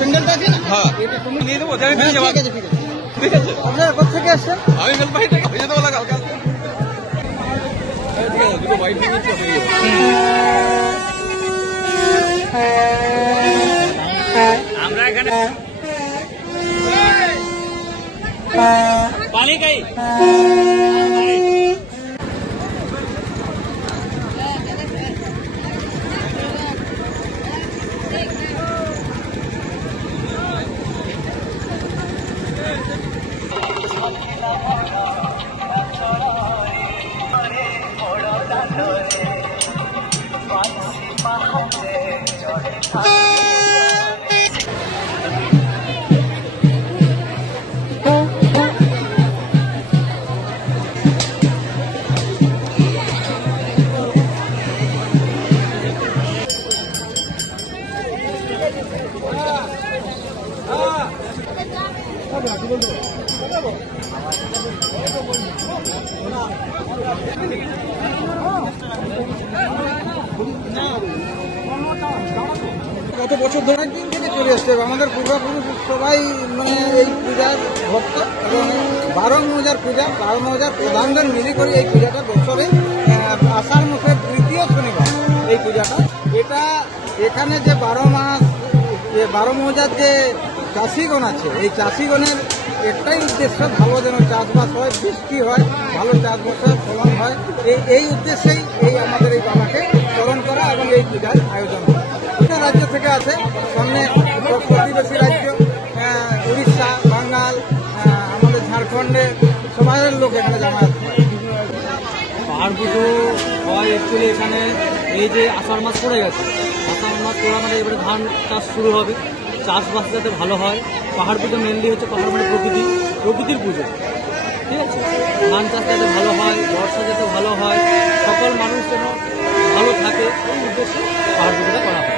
প্যান্ডেলটা আছে না, হ্যাঁ এটা তুমি নিয়ে দেবো। ঠিক আছে, আপনারা কোথা থেকে আসছেন? আমি বেলবাড়ি থেকে ভেজে দেবো কালকে। দুটো বাইক আমরা এখানে পানি খাই। কত বছর ধরে দিন থেকে চলে আসছে। আমাদের পূর্বপুরুষ সবাই মানে এই পূজার ভক্ত এবং 12 মৌজার পূজা, 12 মৌজার প্রধানদের মিলে করে এই পূজাটা বছরে আষাঢ় মাসের তৃতীয় শনিবার এই পূজাটা। এটা এখানে যে 12 মাস 12 মৌজার যে চাষিগণ আছে, এই চাষিগণের একটাই উদ্দেশ্য ভালো যেন চাষবাস হয়, বৃষ্টি হয়, ভালো চাষবাসের ফলন হয়। এই উদ্দেশ্যেই এই আমাদের এই বাবাকে স্মরণ করা এবং এই পূজার আয়োজন হয়। রাজ্য থেকে আছে, সামনে প্রতিবেশী রাজ্য উড়িষ্যা, বাঙ্গাল, আমাদের ঝাড়খণ্ডে সমাজের লোক এখানে জামায়াত হয়। পাহাড় পুজো হয় অ্যাকচুয়ালি এখানে এই যে আষাঢ় মাস পড়ে গেছে, আষাঢ় মাস পড়া মানে এবারে ধান চাষ শুরু হবে, চাষবাস যাতে ভালো হয়। পাহাড় পুজো মেনলি হচ্ছে পাহাড় মানে প্রকৃতির পুজো, ঠিক আছে। ধান চাষ যাতে ভালো হয়, বর্ষা যাতে ভালো হয়, সকল মানুষ যেন ভালো থাকে, এই উদ্দেশ্যে পাহাড় পুজোটা করা হয়।